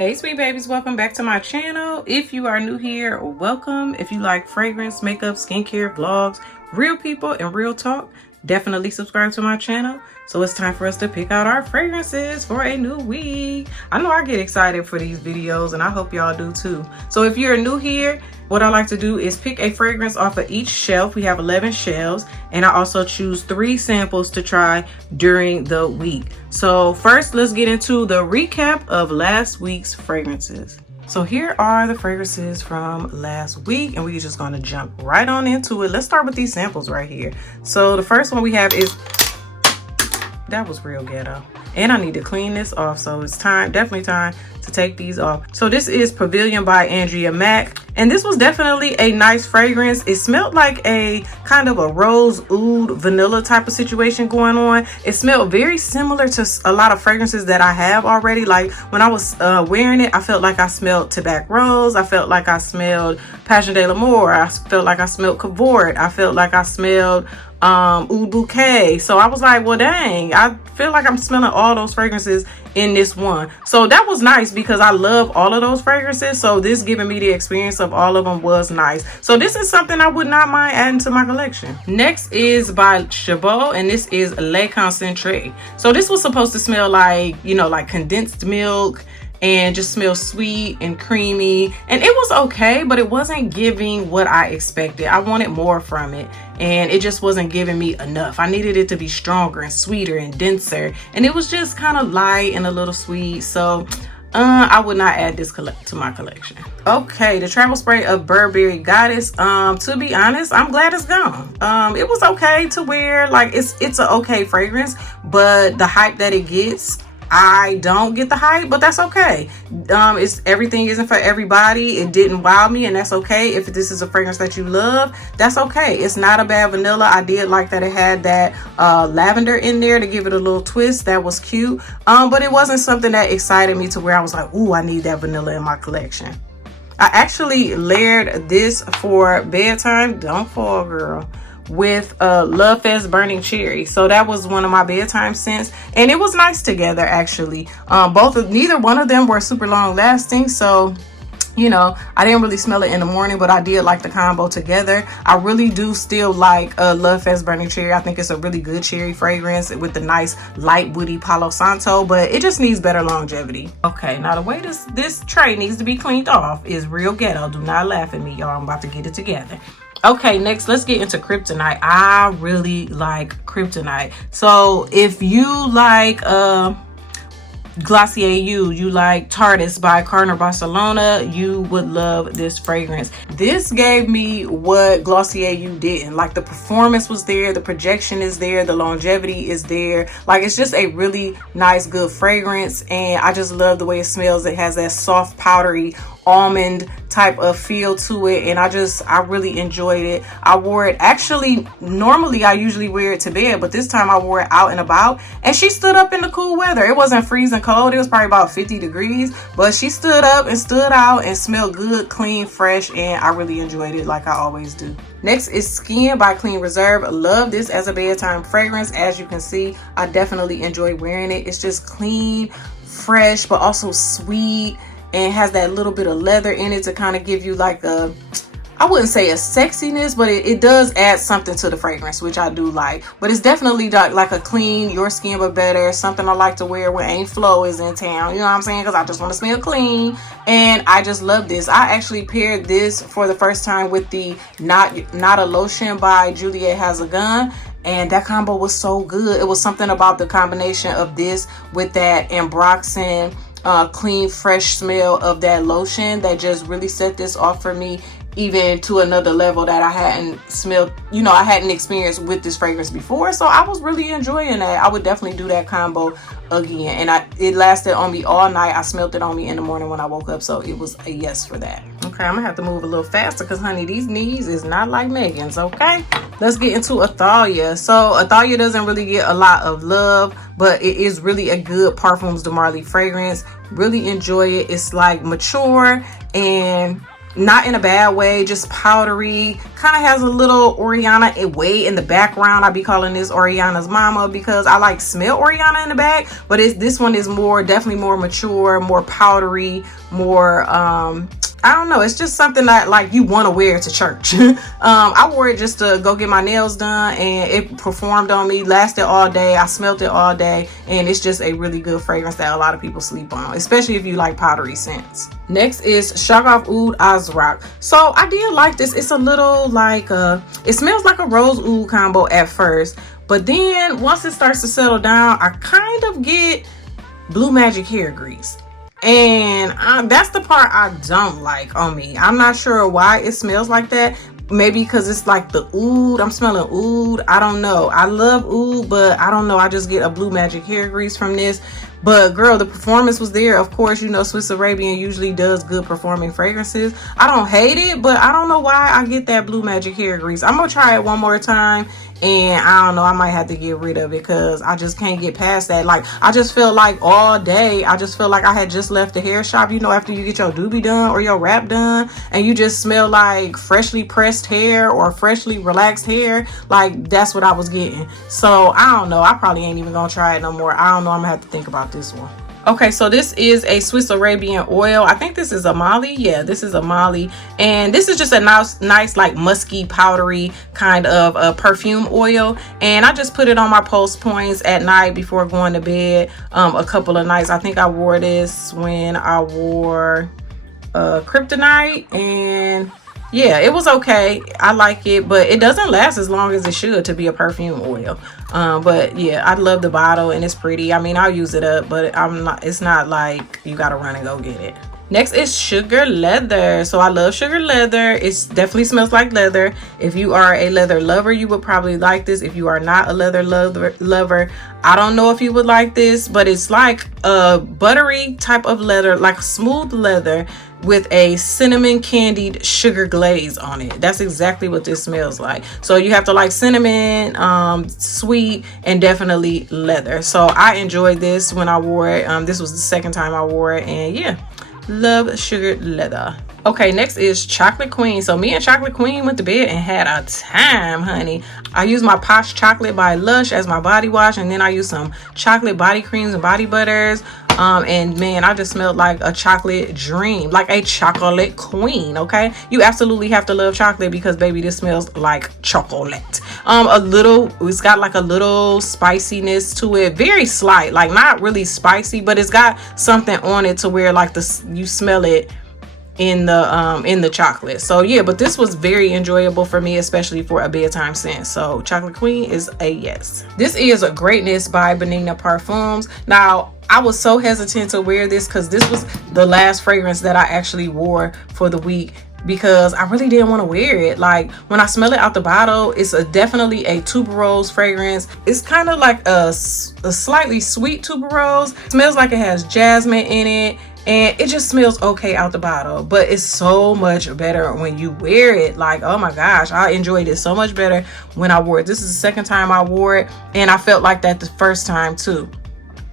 Hey sweet babies, welcome back to my channel. If you are new here, welcome. If you like fragrance, makeup, skincare, vlogs, real people and real talk, definitely subscribe to my channel. So it's time for us to pick out our fragrances for a new week. I know I get excited for these videos and I hope y'all do too. So if you're new here, what I like to do is pick a fragrance off of each shelf. We have 11 shelves, and I also choose 3 samples to try during the week. So first, let's get into the recap of last week's fragrances. So here are the fragrances from last week, and we're just going to jump right on into it. Let's start with these samples right here. So the first one we have is, that was real ghetto. And I need to clean this off, so it's time, definitely time to take these off. So this is Pavilion by Andrea Mack, and this was definitely a nice fragrance. It smelled like a kind of a rose oud vanilla type of situation going on. It smelled very similar to a lot of fragrances that I have already. Like when I was wearing it, I felt like I smelled Tobacco Rose. I felt like I smelled Passion de l'Amour. I felt like I smelled Cavort. I felt like I smelled Oud Bouquet. So I was like, well dang, I feel like I'm smelling all those fragrances in this one. So that was nice because I love all of those fragrances, so this giving me the experience of all of them was nice. So this is something I would not mind adding to my collection. Next is by Chabot, and this is Le Concentré. So this was supposed to smell like, you know, like condensed milk and just smell sweet and creamy, and it was okay, but it wasn't giving what I expected. I wanted more from it, and it just wasn't giving me enough. I needed it to be stronger and sweeter and denser, and it was just kind of light and a little sweet. So I would not add this to my collection. Okay, the travel spray of Burberry Goddess. To be honest, I'm glad it's gone. It was okay to wear. Like it's an okay fragrance, but the hype that it gets, I don't get the hype, but that's okay. Everything isn't for everybody. It didn't wow me, and that's okay. If this is a fragrance that you love, that's okay. It's not a bad vanilla. I did like that it had that lavender in there to give it a little twist. That was cute. But it wasn't something that excited me to where I was like, ooh, I need that vanilla in my collection. I actually layered this for bedtime. Don't fall, girl. With Love Fest Burning Cherry. So that was one of my bedtime scents, and it was nice together actually. Neither one of them were super long lasting, so you know, I didn't really smell it in the morning, but I did like the combo together. I really do still like Love Fest Burning Cherry. I think it's a really good cherry fragrance with the nice light woody Palo Santo, but it just needs better longevity. Okay, now the way this tray needs to be cleaned off is real ghetto. Do not laugh at me, y'all. I'm about to get it together. Okay, next let's get into Kryptonite. I really like Kryptonite. So if you like Glossier you like Tardis by Cardinal Barcelona, you would love this fragrance. This gave me what Glossier You didn't. Like the performance was there, the projection is there, the longevity is there. Like it's just a really nice, good fragrance, and I just love the way it smells. It has that soft, powdery almond type of feel to it, and I really enjoyed it. I wore it actually, normally I usually wear it to bed, but this time I wore it out and about, and she stood up in the cool weather. It wasn't freezing cold. It was probably about 50 degrees, but she stood up and stood out and smelled good, clean, fresh, and I really enjoyed it like I always do. Next is Skin by Clean Reserve. Love this as a bedtime fragrance. As you can see, I definitely enjoy wearing it. It's just clean, fresh, but also sweet, and has that little bit of leather in it to kind of give you like a, I wouldn't say a sexiness, but it does add something to the fragrance, which I do like. But it's definitely like a clean, your skin but better, something I like to wear when Ain't Flo is in town, you know what I'm saying? Because I just want to smell clean, and I just love this. I actually paired this for the first time with the Not a Lotion by Juliette Has a Gun, and that combo was so good. It was something about the combination of this with that Ambroxan clean, fresh smell of that lotion that just really set this off for me, even to another level that I hadn't smelled, you know, I hadn't experienced with this fragrance before. So I was really enjoying that. I would definitely do that combo again, and it lasted on me all night. I smelled it on me in the morning when I woke up, so it was a yes for that. Okay, I'm gonna have to move a little faster because honey, these knees is not like Megan's. Okay, let's get into Athalia. So Athalia doesn't really get a lot of love, but it is really a good Parfums de Marly fragrance. Really enjoy it. It's like mature, and not in a bad way, just powdery. Kind of has a little Oriana way in the background. I be calling this Oriana's mama because I like smell Oriana in the back, but this one is more, definitely more mature, more powdery, more I don't know, it's just something that like you want to wear to church. I wore it just to go get my nails done, and it performed on me, lasted all day. I smelled it all day, and it's just a really good fragrance that a lot of people sleep on, especially if you like powdery scents. Next is SHAGHAF Oud AZRAQ. So I did like this. It's a little like it smells like a rose oud combo at first, but then once it starts to settle down, I kind of get Blue Magic hair grease. And that's the part I don't like on me. I'm not sure why it smells like that. Maybe because it's like the oud. I'm smelling oud. I don't know. I love oud, but I don't know. I just get a Blue Magic hair grease from this. But girl, the performance was there. Of course, you know, Swiss Arabian usually does good performing fragrances. I don't hate it, but I don't know why I get that Blue Magic hair grease. I'm gonna try it one more time, and I don't know, I might have to get rid of it because I just can't get past that. Like, I just feel like all day, I just feel like I had just left the hair shop, you know, after you get your doobie done or your wrap done, and you just smell like freshly pressed hair or freshly relaxed hair. Like, that's what I was getting. So I don't know, I probably ain't even gonna try it no more. I don't know, I'm gonna have to think about this one. Okay, so this is a Swiss Arabian oil. I think this is AMAALI. Yeah, this is AMAALI. And this is just a nice like musky, powdery kind of perfume oil. And I just put it on my pulse points at night before going to bed a couple of nights. I think I wore this when I wore Kryptonite, and yeah, it was okay. I like it, but it doesn't last as long as it should to be a perfume oil. But yeah, I love the bottle and it's pretty. I mean, I'll use it up, but it's not like you gotta run and go get it. Next is Sugar Leather. So I love Sugar Leather. It definitely smells like leather. If you are a leather lover, you would probably like this. If you are not a leather lover, I don't know if you would like this, but it's like a buttery type of leather, like smooth leather with a cinnamon candied sugar glaze on it. That's exactly what this smells like. So you have to like cinnamon, sweet, and definitely leather. So I enjoyed this when I wore it. This was the second time I wore it, and yeah, love Sugar Leather. Okay, next is Chocolate Queen. So me and Chocolate Queen went to bed and had a time, honey. I used my Posh Chocolate by Lush as my body wash, and then I used some chocolate body creams and body butters. And man, I just smelled like a chocolate dream, like a chocolate queen. Okay, you absolutely have to love chocolate because baby, this smells like chocolate. It's got like a little spiciness to it, very slight, like not really spicy, but it's got something on it to where like you smell it in the chocolate. So yeah, but this was very enjoyable for me, especially for a bedtime scent. So Chocolate Queen is a yes. This is a Greatness by Benigna Parfums. Now I was so hesitant to wear this because this was the last fragrance that I actually wore for the week, because I really didn't want to wear it. Like when I smell it out the bottle, it's definitely a tuberose fragrance. It's kind of like a slightly sweet tuberose. It smells like it has jasmine in it, and it just smells okay out the bottle, but it's so much better when you wear it. Like, oh my gosh, I enjoyed it so much better when I wore it. This is the second time I wore it, and I felt like that the first time too.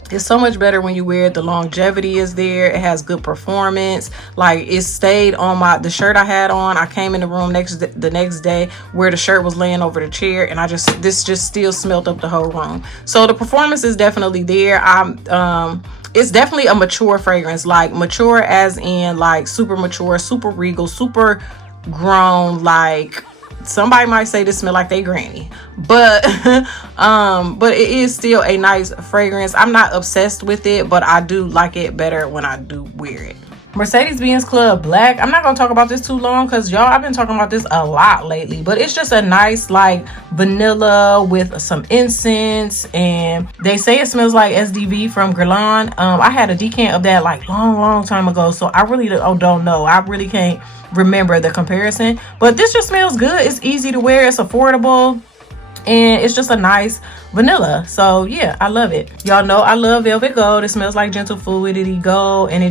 It's so much better when you wear it. The longevity is there. It has good performance. Like it stayed on the shirt I had on. I came in the room the next day where the shirt was laying over the chair, and this just still smelled up the whole room. So the performance is definitely there. It's definitely a mature fragrance, like mature as in like super mature, super regal, super grown. Like somebody might say this smell like they granny, but but it is still a nice fragrance. I'm not obsessed with it, but I do like it better when I do wear it. Mercedes-Benz Club Black. I'm not gonna talk about this too long because y'all, I've been talking about this a lot lately, but it's just a nice like vanilla with some incense, and they say it smells like SDV from Guerlain. I had a decant of that like long time ago, so I really don't know. I really can't remember the comparison, but this just smells good. It's easy to wear, it's affordable, and it's just a nice vanilla. So yeah, I love it. Y'all know I love Velvet Gold. It smells like Gentle Fluidity Gold, and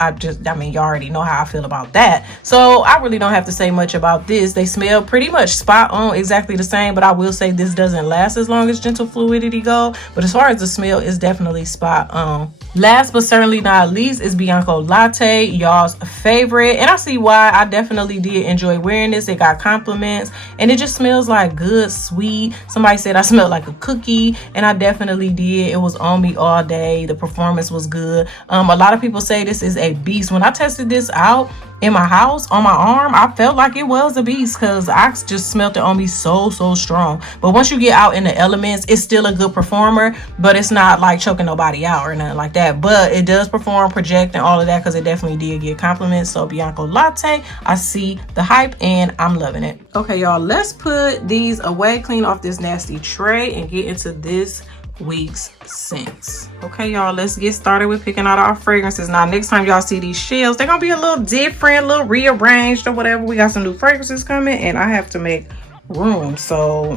I mean, you already know how I feel about that, so I really don't have to say much about this. They smell pretty much spot on, exactly the same, but I will say this doesn't last as long as Gentle Fluidity Gold, but as far as the smell, it's definitely spot on. Last but certainly not least is Bianco Latte, y'all's favorite. And I see why. I definitely did enjoy wearing this. It got compliments and it just smells like good, sweet. Somebody said I smelled like a cookie, and I definitely did. It was on me all day. The performance was good. A lot of people say this is a beast. When I tested this out in my house on my arm, I felt like it was a beast because I just smelled it on me so strong. But once you get out in the elements, it's still a good performer, but it's not like choking nobody out or nothing like that. But it does perform, project, and all of that, because it definitely did get compliments. So Bianco Latte, I see the hype and I'm loving it. Okay, y'all, let's put these away, clean off this nasty tray, and get into this week's scents. Okay, y'all, let's get started with picking out our fragrances. Now, next time y'all see these shelves, they're gonna be a little different, a little rearranged or whatever. We got some new fragrances coming and I have to make room, so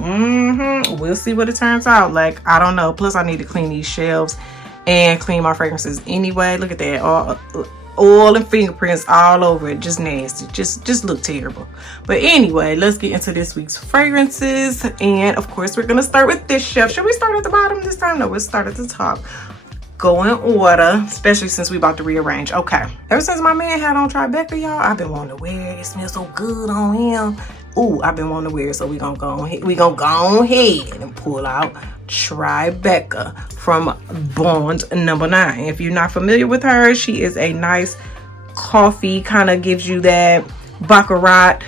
we'll see what it turns out like. I don't know. Plus I need to clean these shelves and clean my fragrances anyway. Look at that, all oil and fingerprints all over it. Just nasty, just look terrible. But anyway, let's get into this week's fragrances. And of course we're gonna start with this shelf. Should we start at the bottom this time? No, we'll start at the top. Go in order, especially since we about to rearrange. Okay, ever since my man had on Tribeca, y'all, I've been wanting to wear it. It smells so good on him. Ooh, I've been wanting to wear it, so we gonna go ahead and pull out Tribeca from Bond number 9. If you're not familiar with her, she is a nice coffee, kind of gives you that baccarat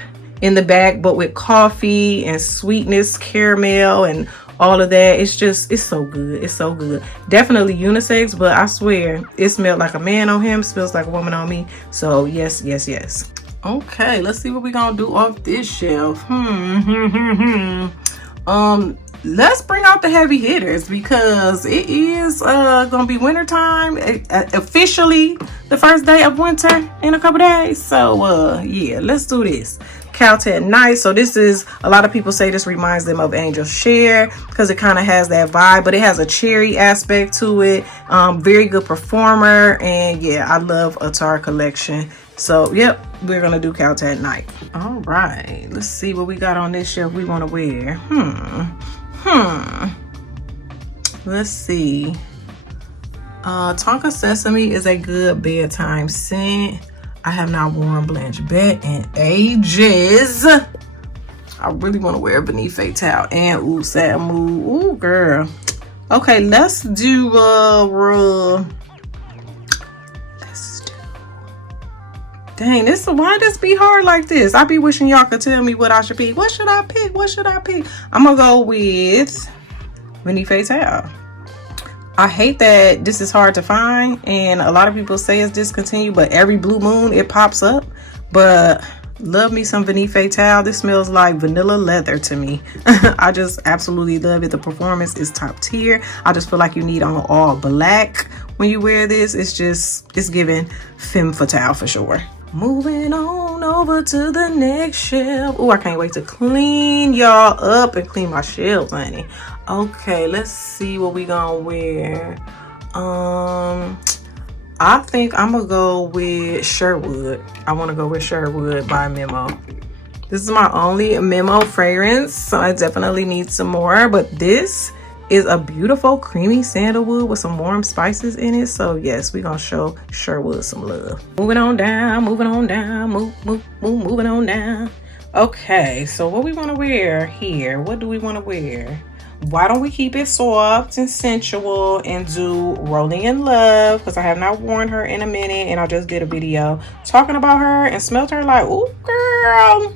in the back, but with coffee and sweetness, caramel, and all of that. It's so good. It's so good. Definitely unisex, but I swear it smelled like a man on him, smells like a woman on me. So yes. Okay, let's see what we're gonna do off this shelf. Let's bring out the heavy hitters, because it is gonna be winter time, officially the first day of winter in a couple days. So yeah, let's do this. Cowtat Night. So this is, a lot of people say this reminds them of Angel Share, because it kind of has that vibe, but it has a cherry aspect to it. Very good performer, and yeah, I love Attar collection. So yep, we're gonna do Cowtat Night. All right, let's see what we got on this shelf we want to wear. Let's see. Tonka Sesame is a good bedtime scent. I have not worn Blanche Bet in ages. I really want to wear Beneath Fatale and Ooh Sad Mood. Ooh girl. Okay, let's do dang, why this be hard like this? I be wishing y'all could tell me what I should pick. What should I pick? I'm gonna go with Beneath Fatale. I hate that this is hard to find, and a lot of people say it's discontinued, but every blue moon it pops up. But love me some Beneath Fatale. This smells like vanilla leather to me. I just absolutely love it. The performance is top tier. I just feel like you need on all black when you wear this. It's giving femme fatale for sure. Moving on over to the next shelf. Oh, I can't wait to clean y'all up and clean my shelves, honey. Okay, let's see what we gonna wear. I think I'm gonna go with Sherwood. I want to go with Sherwood by Memo. This is my only Memo fragrance, so I definitely need some more, but this is a beautiful creamy sandalwood with some warm spices in it. So yes, we're gonna show Sherwood some love. Moving on down. Moving on down. Okay, so what we want to wear here? What do we want to wear? Why don't we keep it soft and sensual and do Rolling in Love, because I have not worn her in a minute, and I just did a video talking about her and smelled her like, ooh girl,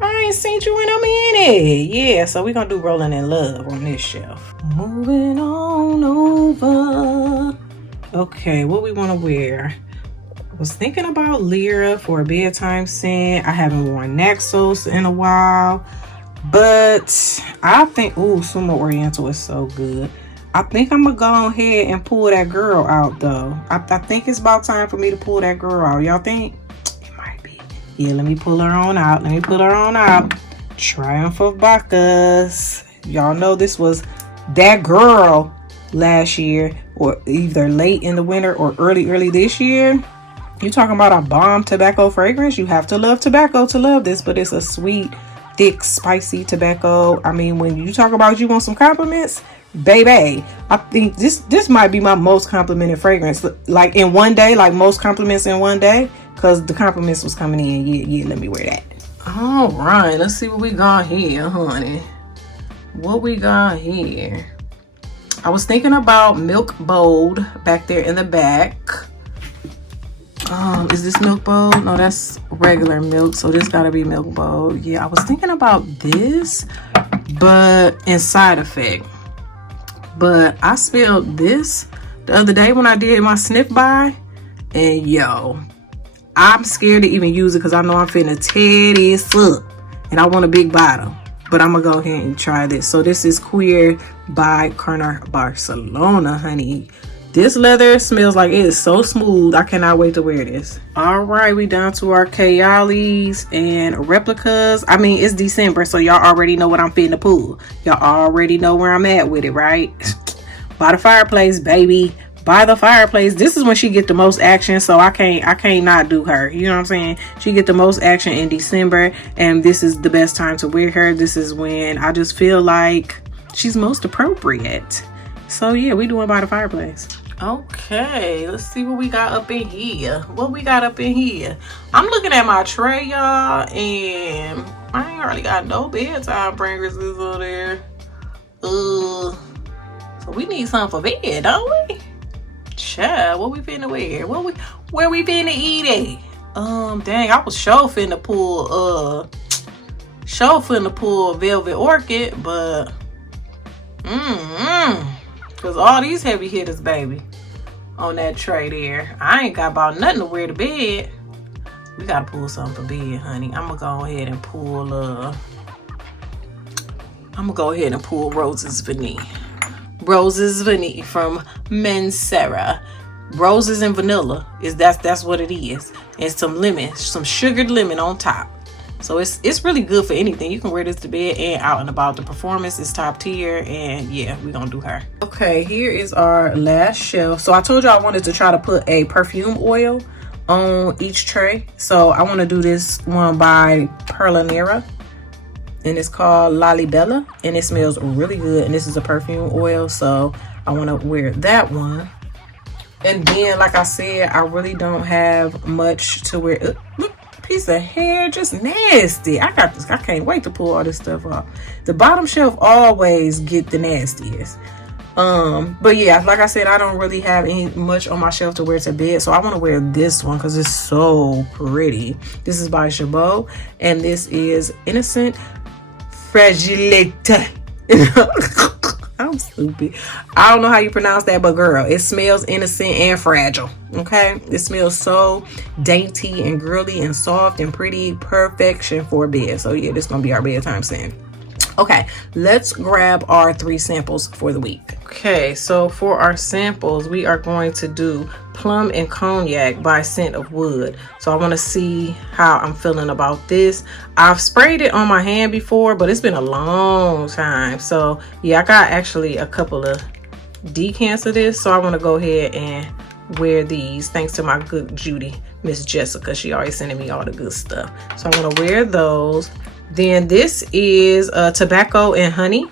I ain't seen you in a minute. Yeah, so we're gonna do Rolling in Love on this shelf. Moving on over. Okay, what we want to wear? I was thinking about Lyra for a bedtime scent. I haven't worn Naxos in a while, but I think, ooh, Sumo Oriental is so good. I think I'm gonna go ahead and pull that girl out though. I think it's about time for me to pull that girl out. Y'all think? Yeah, let me pull her on out. Triumph of Bacchus. Y'all know this was that girl last year, or either late in the winter or early this year. You talking about a bomb tobacco fragrance? You have to love tobacco to love this, but it's a sweet, thick, spicy tobacco. I mean, when you talk about you want some compliments, baby, I think this might be my most complimented fragrance, like in one day, like most compliments in one day, because the compliments was coming in. Yeah, let me wear that. All right, let's see what we got here, honey. What we got here? I was thinking about Milk Bold back there in the back. Is this Milk Bold? No, that's regular milk, so this gotta be Milk Bold. Yeah, I was thinking about this, but in Side Effect. But I spilled this the other day when I did my sniff buy, and yo, I'm scared to even use it because I know I'm finna tear this up, and I want a big bottle. But I'm gonna go ahead and try this. So this is Queer by Kerner Barcelona, honey. This leather smells like it is so smooth. I cannot wait to wear this. All right, we down to our Kayalis and replicas. I mean, it's December, so y'all already know what I'm finna pull. Y'all already know where I'm at with it, right? By the fireplace, baby. By the fireplace. This is when she get the most action, so I can't not do her. You know what I'm saying? She get the most action in December, and this is the best time to wear her. This is when I just feel like she's most appropriate. So yeah, we doing By the Fireplace. Okay, let's see what we got up in here. What we got up in here? I'm looking at my tray, y'all, and I ain't really got no bedtime fragrances on there. So we need something for bed, don't we? Child, what we finna wear? Where we finna eat at? Dang, I was sure finna pull Velvet Orchid, but cause all these heavy hitters, baby, on that tray there. I ain't got about nothing to wear to bed. We gotta pull something for bed, honey. I'm gonna go ahead and pull Roses Vanille. Roses Vanille from Mancera. Roses and vanilla that's what it is. And some lemon, some sugared lemon on top. So it's really good for anything. You can wear this to bed and out and about. The performance is top tier, and yeah, we're gonna do her. Okay, here is our last shelf. So I told you I wanted to try to put a perfume oil on each tray. So I want to do this one by Perlanera, and it's called Lalibela, and it smells really good, and this is a perfume oil, so I want to wear that one. And then, like I said, I really don't have much to wear. Look, piece of hair, just nasty. I got this. I can't wait to pull all this stuff off. The bottom shelf always get the nastiest. But yeah, like I said, I don't really have any much on my shelf to wear to bed, so I want to wear this one because it's so pretty. This is by Chabot, and this is Innocent Fragilité. I'm stupid. I don't know how you pronounce that, but girl, it smells innocent and fragile. Okay, it smells so dainty and girly and soft and pretty. Perfection for bed. So yeah, this is gonna be our bedtime scent. Okay, let's grab our 3 samples for the week. Okay, so for our samples, we are going to do Plum and Cognac by Scent of Wood. So I want to see how I'm feeling about this. I've sprayed it on my hand before, but it's been a long time. So yeah, I got actually a couple of decants of this. So I want to go ahead and wear these thanks to my good Judy, Miss Jessica. She always sending me all the good stuff. So I want to wear those. Then this is Tobacco and Honey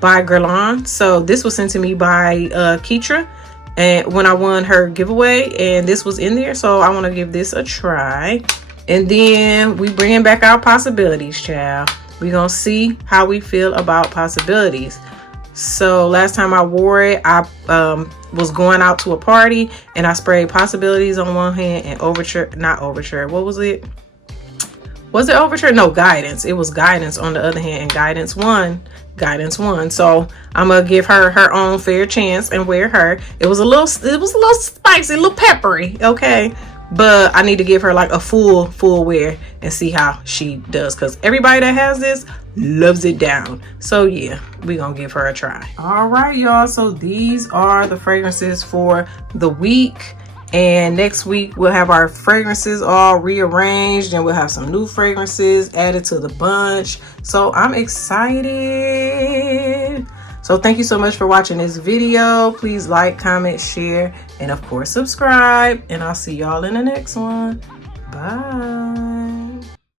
by Guerlain. So this was sent to me by Keitra, and when I won her giveaway, and this was in there, so I want to give this a try. And then we bringing back our Possibilities, child. We gonna see how we feel about Possibilities. So last time I wore it, I was going out to a party, and I sprayed Possibilities on one hand and not Overture, what was it? Was it Overture? No, Guidance. It was Guidance on the other hand, and Guidance won. So I'm gonna give her her own fair chance and wear her. It was a little spicy, a little peppery, okay? But I need to give her like a full wear and see how she does, because everybody that has this loves it down. So yeah, we gonna give her a try. All right, y'all, so these are the fragrances for the week. And next week we'll have our fragrances all rearranged, and we'll have some new fragrances added to the bunch. So I'm excited. So thank you so much for watching this video. Please like, comment, share, and of course subscribe. And I'll see y'all in the next one. Bye.